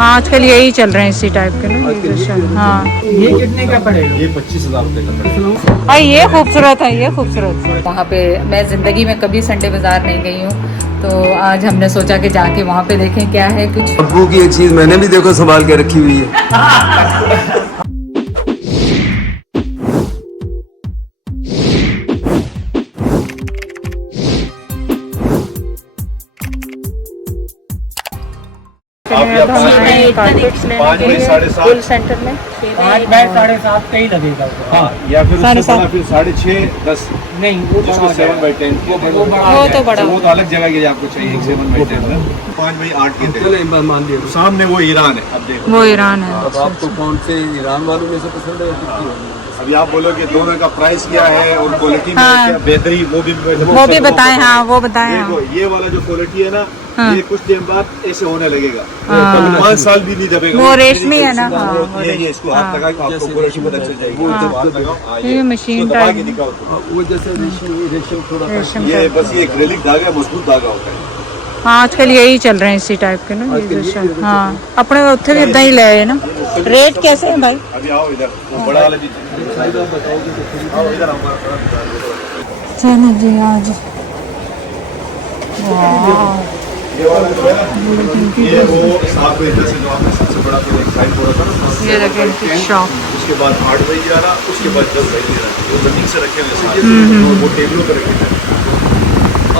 हाँ आजकल यही चल रहे हैं इसी टाइप के ना ये। हाँ ये कितने का पड़ेगा? ये 25,000 रुपए का पड़ेगा। भाई ये खूबसूरत है, ये खूबसूरत। वहाँ पे मैं ज़िंदगी में कभी संडे बाज़ार नहीं गई हूँ, तो आज हमने सोचा कि जाके वहाँ पे देखें क्या है कुछ। अब्बू की एक चीज मैंने भी देखो संभाल के रखी हुई है। आप या 5 बाई 7.5 फुल सेंटर में 5 बाय 7.5 का ही लगेगा। हाँ, या फिर उससे बड़ा फिर 6.5 10 नहीं वो जिसको 7 बाई 10 वो बड़ा वो तो बड़ा वो तो अलग जगह के लिए आपको चाहिए। एक 7 बाई 10 ना 5 बाई 8 के थे। चलो एक बार मान लिया। सामने वो ईरान है। अब देखो वो ईरान है। अब आपको कौन से ईरान वालों में से पसंद है? अभी आप बोलोगे दोनों का प्राइस क्या है और क्वालिटी में हाँ। क्या बेहतरी, वो भी बताएं। हाँ वो बताएं। देखो ये वाला जो क्वालिटी है ना, हाँ। ये कुछ टाइम बाद ऐसे होने लगेगा। हाँ। 5 साल भी नहीं दबेगा। वो रेशमी है ना। हाँ ये इसको हाथ लगा के आपको क्वालिटी पता चल जाएगी। हाँ। जब हाथ लगाओ, हाँ, ये मशीन इसको दबा टाइप। के दिखाओ तो। वो जैसे रेशम थोड़ा रेशम ये बस ये एक्रेलिक धागा है, मजबूत धागा होता है। हाँ आजकल यही चल रहे हैं इसी टाइप के ना ये। हाँ अपने उत्थे भी इतना ही ले आए ना। रेट कैसे है भाई? अभी आओ इधर, वो बड़ा वाला भी आओ इधर हमारा चलो जी आज ये वाला जो है ना, ये वो 7 बाई 10 जो आपने सबसे बड़ा फिर एक साइड बोला था ना, ये देखिए इनकी शॉप। उसके बाद 8 बाई 11, उसके बाद 10 बाई 13, वो जमीन से रखे हुए सारे, वो टेबलों पर रखे थे।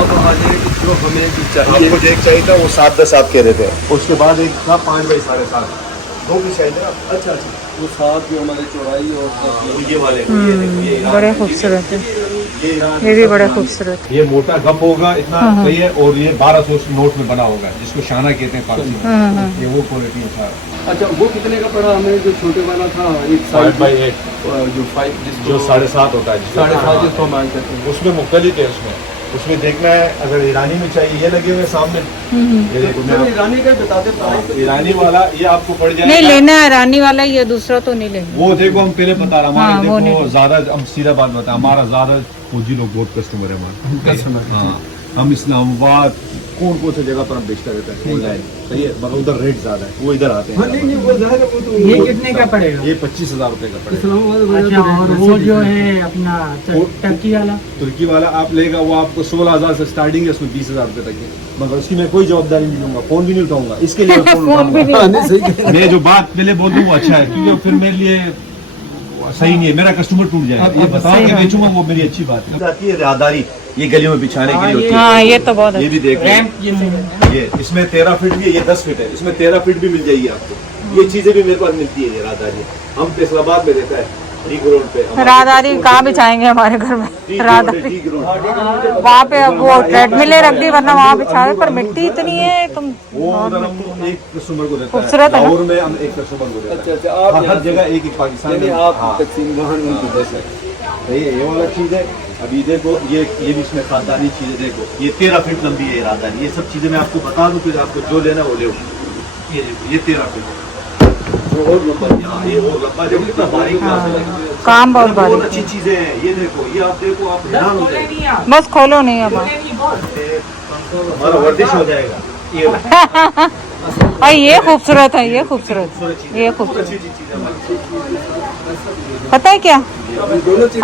अब आ जाएगी जो हमें भी चाहिए। आपको जो एक चाहिए था वो 7-10 आप कह रहे थे, उसके बाद एक था 5 बाई 7.5, 2 पीस चाहिए थे ना। अच्छा वो साथ जो हमारे चौड़ाई और ये वाले ये देखो, ये ईरान बड़े है, खूबसूरत है। ये ईरान ये भी बड़ा खूबसूरत। ये मोटा गप होगा इतना सही है, और ये 1200 नोट में बना होगा जिसको शाना कहते हैं फारसी में। ये वो क्वालिटी है सारा। अच्छा वो कितने का पड़ा हमें? जो छोटे वाला था एक 5 बाई 8 जो 5 जो 7.5 होता है, 7.5 जिसको मान सकते हैं। उसमें मुख्तलिफ है। उसमें देखना है, अगर ईरानी में चाहिए ये लगे हुए सामने, ये देखो मैं ईरानी का बताते प्राइस। ईरानी वाला ये आपको पड़ जाएगा। नहीं लेना है रानी वाला, ये दूसरा तो नहीं लेंगे। वो देखो हम पहले बता रहे हाँ, वो हमारे नहीं। देखो ज्यादा, हम सीधा बात बताएं, हमारा ज्यादा फौजी लोग बहुत कस्टमर है हमारे कस्टमर। हाँ, हम इस्लामाबाद कौन से जगह पर हम बेचता रहता है ऑनलाइन, सही है, मगर उधर रेट ज्यादा है, वो इधर आते हैं। नहीं वो ज़्यादा वो तो ये कितने का पड़ेगा? ये 25,000 रुपए का पड़ेगा। इस्लामाबाद अच्छा और वो जो है अपना टर्की वाला तुर्की वाला आप लेगा वो आपको 16,000 से स्टार्टिंग है, उसमें 20,000 रुपए तक है, मगर उसकी मैं कोई जवाबदारी नहीं लूंगा, फोन भी नहीं उठाऊंगा इसके लिए। फोन भी उठाऊंगा। मैं जो बात पहले बोल दूँ वो अच्छा है, क्योंकि फिर मेरे लिए सही नहीं है, मेरा कस्टमर टूट जाएगा। ये बताओ कि बेचूंगा वो मेरी अच्छी बात है। आती है राहदारी, ये गलियों में बिछाने के लिए होती है। हाँ ये तो बहुत ये भी देख रहे हैं, ये इसमें 13 फीट भी है, ये 10 फीट है, इसमें 13 फीट भी मिल जाएगी आपको। ये चीजें भी मेरे पास मिलती है। ये राहदारी हम फैसलाबाद में रहता है, टी ग्राउंड पे। राहदारी कहाँ बिछाएंगे हमारे घर में? राहदारी टी ग्राउंड वहाँ पे अब वो ट्रेडमिले रख दी, वरना वहाँ बिछाए, पर मिट्टी इतनी है तुम। वो उधर हम एक कस्टमर को देता है, खूबसूरत है ना? लाहौर में हम एक कस्टमर को देता है। अच्छा आप हर जगह एक पाकिस्तान में आप तकसीम गहन उनको दे सकते। ये वाला चीज है। अभी देखो ये भी इसमें खानदानी चीजें देखो, ये 13 फीट लंबी है राहदानी। ये सब चीजें मैं आपको बता दूं, फिर आपको जो लेना वो ले। ये देखो ये 13 फीट जो और लंबा, ये और लंबा, जो कितना बारीक काम बहुत बहुत बारीक अच्छी चीजें हैं। ये देखो, ये आप देखो, आप हैरान हो जाएंगे। बस खोलो नहीं अब। हमारा वर्जिश हो जाएगा। ये और ये खूबसूरत है, ये खूबसूरत, ये खूबसूरत। अच्छी चीज है। पता है क्या,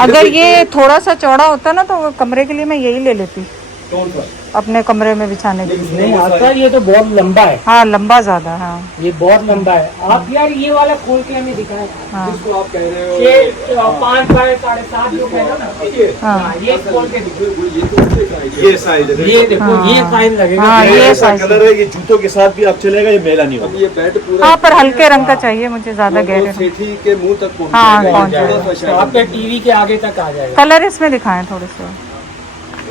अगर ये थोड़ा सा चौड़ा होता ना तो कमरे के लिए मैं यही ले लेती, कौन सा? अपने कमरे में बिछाने के लिए। नहीं आता, ये तो बहुत लंबा है। हाँ लंबा ज्यादा। हाँ ये बहुत लंबा है। आप यार ये वाला खोल के हमें दिखाएं। हाँ जिसको आप कह रहे हो ये 5 बाय 7.5 जो कह रहे हो ना, हाँ हाँ, ये खोल के दिखाओ। ये तो उससे का है। ये साइज है, ये देखो ये साइज लगेगा। हाँ, ये ये ऐसा साइज कलर है, ये जूतों के साथ भी आप चलेगा, ये मैला नहीं अब होगा। ये बेड पूरा हाँ, पर हल्के रंग का चाहिए मुझे, ज्यादा वो गहरे। सेठी के मुंह तक पहुंच हाँ, जाएगा। पहुंच थोड़ा जाएगा। सा शायद आपके टीवी के आगे तक आ जाएगा। कलर इसमें दिखाएं थोड़े से।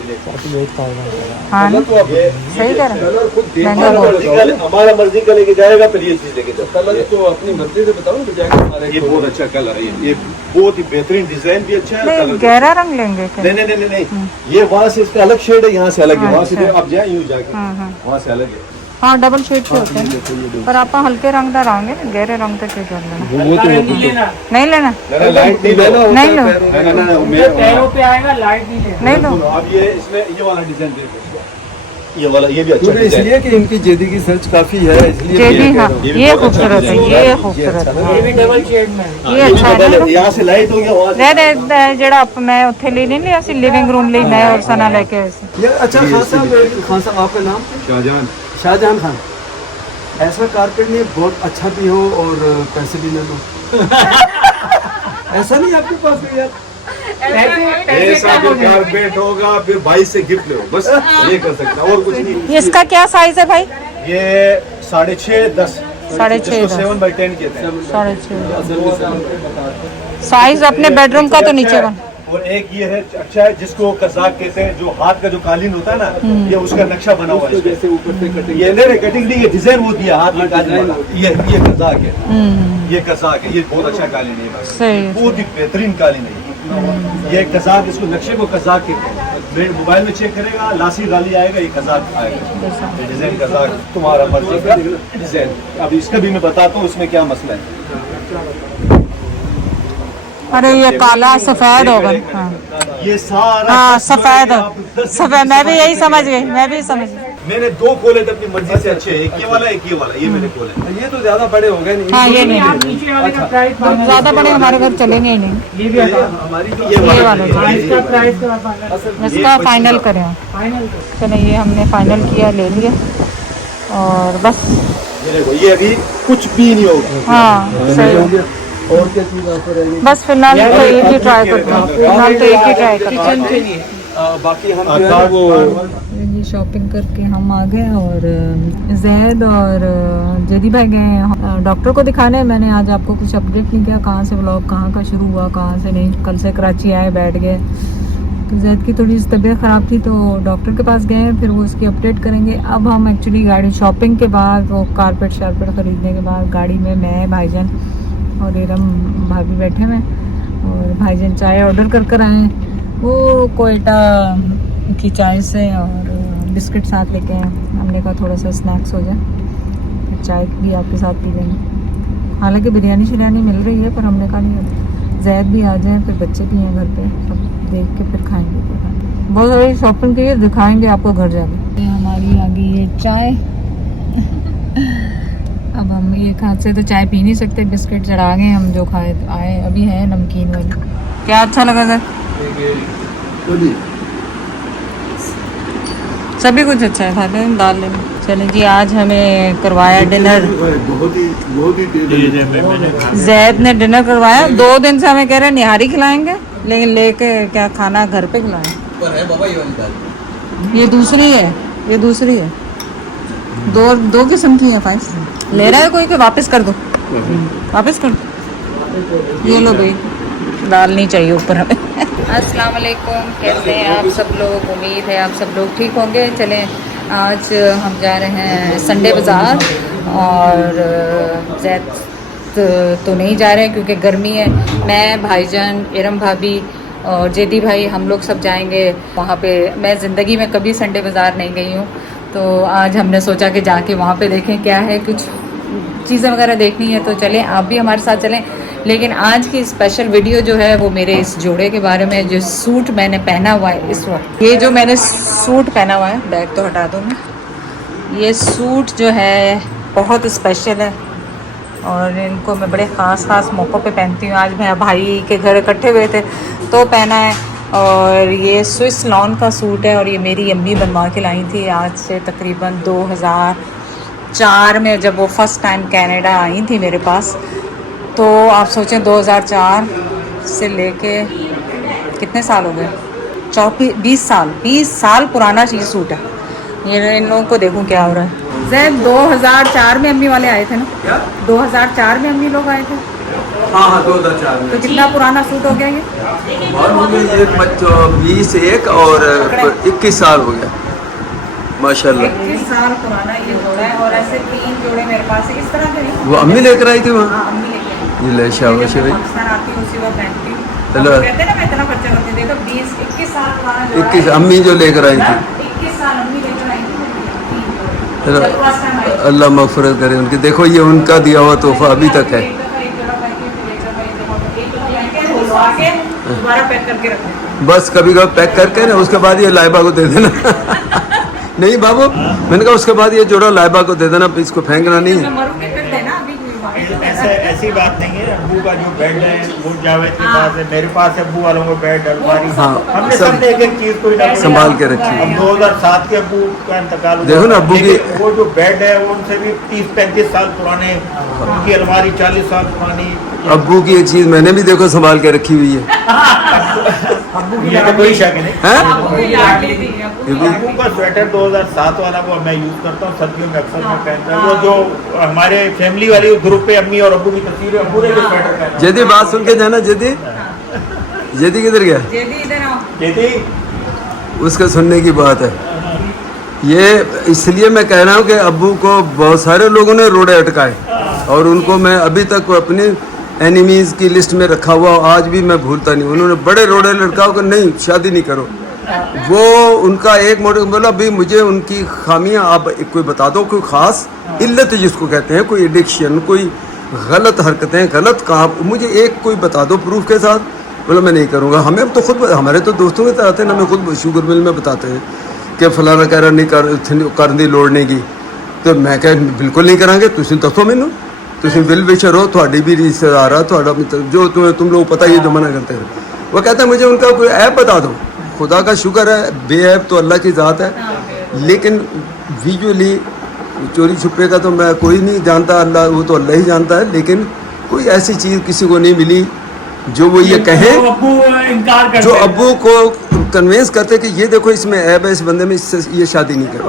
हाँ ना? कलर तो आप सही कह रहे हैं। कलर खुद देख महंगा के बहुत। बताओ। हमारा मर्जी का लेके जाएगा, फिर ये चीज लेके जाओ। कलर तो अपनी मर्जी से बताओ ना, जाके हमारे ये बहुत अच्छा कलर है, ये बहुत ही बेहतरीन डिजाइन भी अच्छा है। नहीं कलर गहरा रंग लेंगे क्या? नहीं, ये वहाँ से इसका अलग शेड है, यहाँ से अलग है। वहाँ से अच्छा। आप जाए यूँ जाके, हाँ। वहाँ से अलग है। हाँ डबल शेड के होते हैं, पर आप हल्के रंगदार आएंगे ना, गहरे रंग तक कर लेना। वो तो नहीं लेना, नहीं लेना, लाइट नहीं लेना, नहीं लो, नहीं पैरों पे आएगा, लाइट नहीं लेना। नहीं लो। अब ये इसमें ये वाला डिजाइन देखो, ये वाला ये भी अच्छा क्योंकि डिजाइन इसलिए कि इनकी जेदी की सर्च काफी है, इसलिए जेदी, हाँ ये भी ये बहुत अच्छा खूबसूरत है, डिजाइन ये है। खूबसूरत है। ये भी डबल शेड में है। ये अच्छा है ना। यहाँ से लाइट हो गया वहाँ से ਜਿਹੜਾ मैं ਉੱਥੇ ਲਈ ਨਹੀਂ ਲਿਆ ਸੀ ਲਿਵਿੰਗ ਰੂਮ ਲਈ मैं और सना लेके आए थे। ये अच्छा खान साहब आपका नाम शाहजहान शाहजहान खान। ऐसा कारपेट नहीं बहुत अच्छा भी हो और पैसे भी ले लो ऐसा नहीं आपके पास भी यार। ऐसा जो कारपेट होगा फिर भाई से गिफ्ट लो बस ये कर सकते हैं और कुछ नहीं। इसका क्या साइज है भाई? ये 6.5 10 6.5 10 7/10 कहते हैं। 6.5 साइज अपने बेडरूम का तो नीचे का। और एक ये है अच्छा है जिसको कजाक कहते हैं, जो हाथ का जो कालीन होता है ना ये उसका नक्शा बना हुआ है जैसे ऊपर से कटिंग ये नहीं कटिंग नहीं, ये डिजाइन वो दिया हाथ में कालीन वाला। ये कजाक है, ये कजाक है, ये बहुत अच्छा कालीन है, बस सही बहुत ही बेहतरीन कालीन है ये कजाक। इसको नक्शे को कजाक कहते हैं। मेरे मोबाइल में चेक करेगा लासी डाली आएगा, ये कजाक आएगा, ये डिजाइन कजाक तुम्हारा मर्जी का डिजाइन। अब इसका भी मैं बताता हूँ इसमें क्या मसला है। अरे ये काला सफेद होगा। हाँ ये सारा हाँ सफेद सफेद, मैं भी यही समझ गई, मैं भी समझ गई। मैंने 2 खोले थे अपनी मर्जी से अच्छे, एक ये वाला एक ये वाला, ये मैंने खोले। ये तो ज्यादा बड़े हो गए नहीं। हाँ ये नहीं, आप नीचे वाले का प्राइस ज्यादा बड़े हमारे घर चलेंगे ही नहीं। ये भी आता है। हमारी तो ये वाला वाला हाँ, इसका प्राइस तो आप इसका फाइनल करें। फाइनल चलो ये हमने फाइनल किया, ले लिया और बस। ये देखो ये अभी कुछ भी नहीं होगा। हाँ सही है। और क्या चीज ऑफर है बस फिलहाल तो एक ही ट्राई करते हैं, फिलहाल तो एक ही ट्राई करते हैं। किचन के लिए बाकी हम वो ये शॉपिंग करके हम आ गए और जैद और जदी भाई गए डॉक्टर को दिखाने। मैंने आज आपको कुछ अपडेट नहीं किया, कहाँ से व्लॉग कहाँ का शुरू हुआ कहाँ से नहीं। कल से कराची आए बैठ गए, तो जैद की थोड़ी सी तबीयत ख़राब थी तो डॉक्टर के पास गए, फिर वो उसकी अपडेट करेंगे। अब हम एक्चुअली गाड़ी शॉपिंग के बाद वो कारपेट शारपेट ख़रीदने के बाद गाड़ी में मैं भाईजान और इरम भाभी बैठे हुए और भाईजान चाय ऑर्डर कर आए हैं, वो कोयटा की चाय से और बिस्किट साथ लेके आए। हमने कहा थोड़ा सा स्नैक्स हो जाए, फिर चाय भी आपके साथ पी लेंगे। हालांकि बिरयानी शिरयानी मिल रही है पर हमने कहा नहीं, जैद भी आ जाए फिर बच्चे भी हैं घर पे, सब देख के फिर खाएंगे। बहुत सारी शॉपिंग की है, दिखाएंगे आपको घर जाके। ये हमारी आ गई ये चाय। अब हम एक हाथ से तो चाय पी नहीं सकते, बिस्किट चढ़ा गए हम जो खाए आए अभी है नमकीन वाली। क्या अच्छा लगा सर? सभी कुछ अच्छा है, खाते हैं दाल लेना। चलें जी, आज हमें करवाया डिनर, बहुत ही जैद ने डिनर करवाया। 2 दिन से हमें कह रहे हैं निहारी खिलाएंगे, लेकिन लेके क्या खाना घर पे खिलाएं। ये दूसरी है, ये दूसरी है, दो किस्म की है। फाइस ले रहा है कोई कि वापस कर दो, वापस कर दो। ये लो भाई, दाल नहीं चाहिए ऊपर हमें। अस्सलाम वालेकुम, कैसे हैं आप सब लोग? उम्मीद है आप सब लोग ठीक होंगे। चलें आज हम जा रहे हैं संडे बाज़ार और जैद तो नहीं जा रहे हैं क्योंकि गर्मी है। मैं भाईजान इरम भाभी और जेदी भाई हम लोग सब जाएंगे वहाँ पे। मैं ज़िंदगी में कभी संडे बाज़ार नहीं गई हूँ, तो आज हमने सोचा कि जाके वहाँ पे देखें क्या है, कुछ चीज़ें वगैरह देखनी है। तो चलें आप भी हमारे साथ चलें। लेकिन आज की स्पेशल वीडियो जो है वो मेरे इस जोड़े के बारे में, जो सूट मैंने पहना हुआ है इस वक्त। ये जो मैंने सूट पहना हुआ है, बैग तो हटा दूँ मैं, ये सूट जो है बहुत स्पेशल है और इनको मैं बड़े ख़ास मौक़ों पे पहनती हूँ। आज मैं भाई के घर इकट्ठे हुए थे तो पहना है। और ये स्विस लॉन का सूट है और ये मेरी अम्मी बनवा के लाई थी आज से तकरीबन 2004 में, जब वो फर्स्ट टाइम कनाडा आई थी मेरे पास। तो आप सोचें 2004 से लेके कितने साल हो गए, 20 साल पुराना ये सूट है। ये इन लोगों को देखूं क्या हो रहा है। जैद 2004 में अम्मी वाले आए थे ना? क्या? 2004 में अम्मी लोग आए थे। हाँ 2004 में। तो कितना पुराना सूट हो गया ये? और हो गए ये 21 और 21 साल हो गया माशाल्लाह। 21 साल पुराना ये जोड़ा है और ऐसे 3 जोड़े मेरे पास है इस तरह के नहीं। वो अम्मी लेकर आई थी वहाँ। हाँ अम्मी लेके आई। ये ले शाबाश है भाई। पाकिस्तान आती हूँ उसी वक्त पहनती हूँ। चलो। कहते हैं ना मैं इतना खर्चा करती थी, तो 21 साल पुराना जोड़ा है। 21 अम्मी जो लेकर आई थी। 21 साल अम्मी लेकर आई थी। चलो, चलो, first time आई थी। अल्लाह मग़फ़िरत करे उनकी। देखो ये उनका दिया हुआ तोहफा अभी तक है। दोबारा पैक करके रखना। बस कभी कभी पैक करके ना उसके बाद ये लाइबा को दे देना। नहीं बाबू, मैंने कहा उसके बाद ये जोड़ा लाइबा को दे देना, इसको फेंकना नहीं है। ऐसी बात नहीं है। अब्बू का जो बेड है वो जावेद के पास है, मेरे पास है, अब्बू वालों को बेड अलमारी, हाँ, हमने सब सबने एक एक चीज कोई ना कोई संभाल के रखी है। अब 2007 के अब्बू का इंतकाल हुआ। देखो ना अब्बू की, लेकिन वो जो बेड है वो उनसे भी 30-35 साल पुराने, उनकी अलमारी 40 साल पुरानी। अब्बू की एक चीज मैंने भी देखो संभाल के रखी हुई है। ये तो कोई शक नहीं। हैं? अब्बू का स्वेटर 2007 वाला वो मैं यूज करता हूँ, सर्दियों में अक्सर मैं पहनता हूँ। वो जो हमारे फैमिली वाली ग्रुप पे अम्मी और अब्बू की तस्वीर है, पूरे के स्वेटर पहनता हूँ। जदी बात सुन के जाना, जदी जदी किधर गया? जदी उसका सुनने की बात है ये, इसलिए मैं कह रहा हूँ कि अब्बू को बहुत सारे लोगों ने रोड़े अटकाए और उनको मैं अभी तक अपनी एनिमीज की लिस्ट में रखा हुआ, आज भी मैं भूलता नहीं। उन्होंने बड़े रोड़े लड़काओं को नहीं शादी नहीं करो, वो उनका एक मोटिव बोला भाई मुझे उनकी खामियां आप कोई बता दो, कोई खास इल्लत जिसको कहते हैं, कोई एडिक्शन, कोई गलत हरकतें, गलत काम, मुझे एक कोई बता दो प्रूफ के साथ। बोला मैं नहीं करूँगा। हमें तो खुद, हमारे तो दोस्तों के तरह आते हैं ना, हमें खुद शुगर मिल में बताते हैं कि फलाना कह रहा नहीं कर दी लोड़ नहीं की, तो मैं कह बिल्कुल नहीं करांगे, तुम दसो मैनू, तुम बिल विशर हो, थोड़ी भी रिश्तेदार आ, थोड़ा जो तुम लोग पता ही जो मना करते हैं। वो कहते हैं मुझे उनका कोई ऐप बता दो। खुदा का शुक्र है, बेऐब तो अल्लाह की ज़ात है, लेकिन विजुअली चोरी छुपे का तो मैं कोई नहीं जानता, अल्लाह वो तो अल्लाह ही जानता है, लेकिन कोई ऐसी चीज़ किसी को नहीं मिली जो वो ये कहें, इनकार करते जो अब्बू को कन्विंस करते कि ये देखो इसमें ऐब है, इस बंदे में, इससे ये शादी नहीं करो।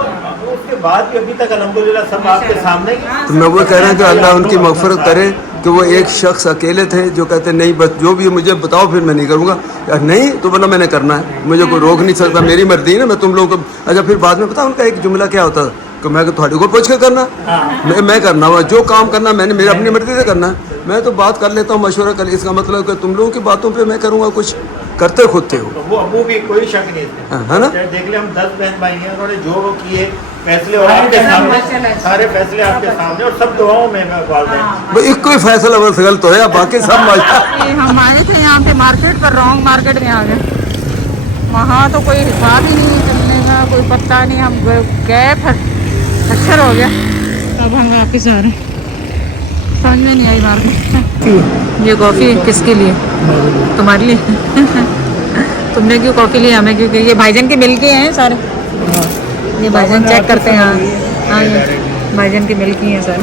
उसके बाद भी अभी तक अल्हम्दुलिल्लाह सब आपके सामने ही है। तो मैं वो कह रहा हूँ कि अल्लाह उनकी मग़फ़िरत करे कि वो एक शख्स अकेले थे जो कहते नहीं बस जो भी मुझे बताओ फिर मैं नहीं करूँगा, या नहीं तो बोला मैंने करना है, मुझे कोई रोक नहीं सकता, मेरी मर्जी है ना, मैं तुम लोगों को। अच्छा फिर बाद में पता उनका एक जुमला क्या होता था कि मैं थोड़े को पूछ के करना, मैं करना हुआ जो काम करना मैंने मेरी अपनी मर्जी से करना, मैं तो बात कर लेता हूँ, मशवरा कर, इसका मतलब कि तुम लोगों की बातों पे मैं करूँगा कुछ, करते खुद थे हो, तो वो अब्बू भी कोई शक नहीं है, है ना? देख ले हम 10 बहन भाई हैं, उन्होंने जो वो किए फैसले और आपके सामने, सारे फैसले आपके सामने और सब दुआओं में वालदैन। एक कोई फैसला बस गलत हो या बाकी सब मजा। हम आए थे यहाँ पे मार्केट पर, रॉन्ग मार्केट में आ गए, वहाँ तो कोई हिसाब ही नहीं चलने का, कोई पता नहीं, हम गए अक्षर हो गया, अब हम वापिस आ रहे हैं, समझ में नहीं आई मार्केट। ये कॉफ़ी किसके लिए? तुम्हारे लिए। तुमने क्यों कॉफ़ी ली? हमें क्योंकि ये भाईजान के मिल के हैं सारे, ये भाईजान चेक करते हैं। हाँ ये भाईजान के मिल की हैं सारे,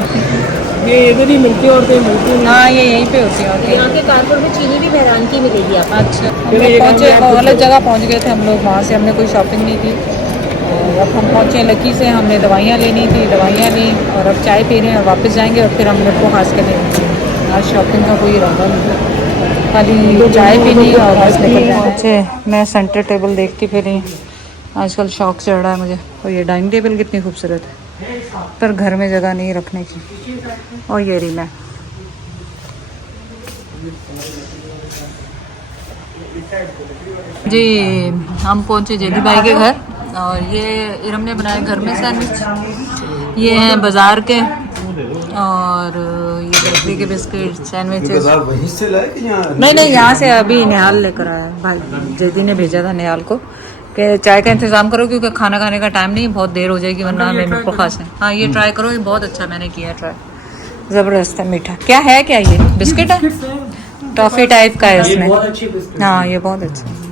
ये इधर ही मिलती है और कहीं मिलती है। हाँ ये यहीं पे होती है। यहाँ के कारपुर में चीनी भी बहरान की मिलेगी आपको। अच्छा हम लोग पहुँचे, गलत जगह पहुँच गए थे हम लोग, वहाँ से हमने कोई शॉपिंग नहीं की, और अब हम पहुँचे लकी से, हमने दवाइयाँ लेनी थी, दवाइयाँ ली, और अब चाय पी रहे हैं और वापस जाएंगे, और फिर हम लोग को खास कर आज शॉपिंग का कोई इरादा नहीं, खाली चाय पीनी और बस निकल जाना। अच्छा मैं सेंटर टेबल देखती फिर रही, आजकल शौक चढ़ रहा है मुझे। और ये डाइनिंग टेबल कितनी खूबसूरत है, पर घर में जगह नहीं रखने की। और ये रही मैं, जी हम पहुंचे जेदी भाई के घर, और ये इरम ने बनाए घर में सैंडविच, ये हैं बाज़ार के, और ये बेकरी के बिस्किट सैंडविचेस। वहीं से लाए कि यहाँ? नहीं यहाँ से अभी निहाल लेकर आया भाई, जेदी ने भेजा था निहाल को कि चाय का इंतज़ाम करो क्योंकि खाना खाने का टाइम नहीं, बहुत देर हो जाएगी वरना मेरे को खास है। हाँ ये ट्राई करो, ये बहुत अच्छा मैंने किया ट्राई, ज़बरदस्त है। मीठा क्या है, क्या ये बिस्किट है, टॉफ़ी टाइप का है इसमें। हाँ ये बहुत अच्छा है।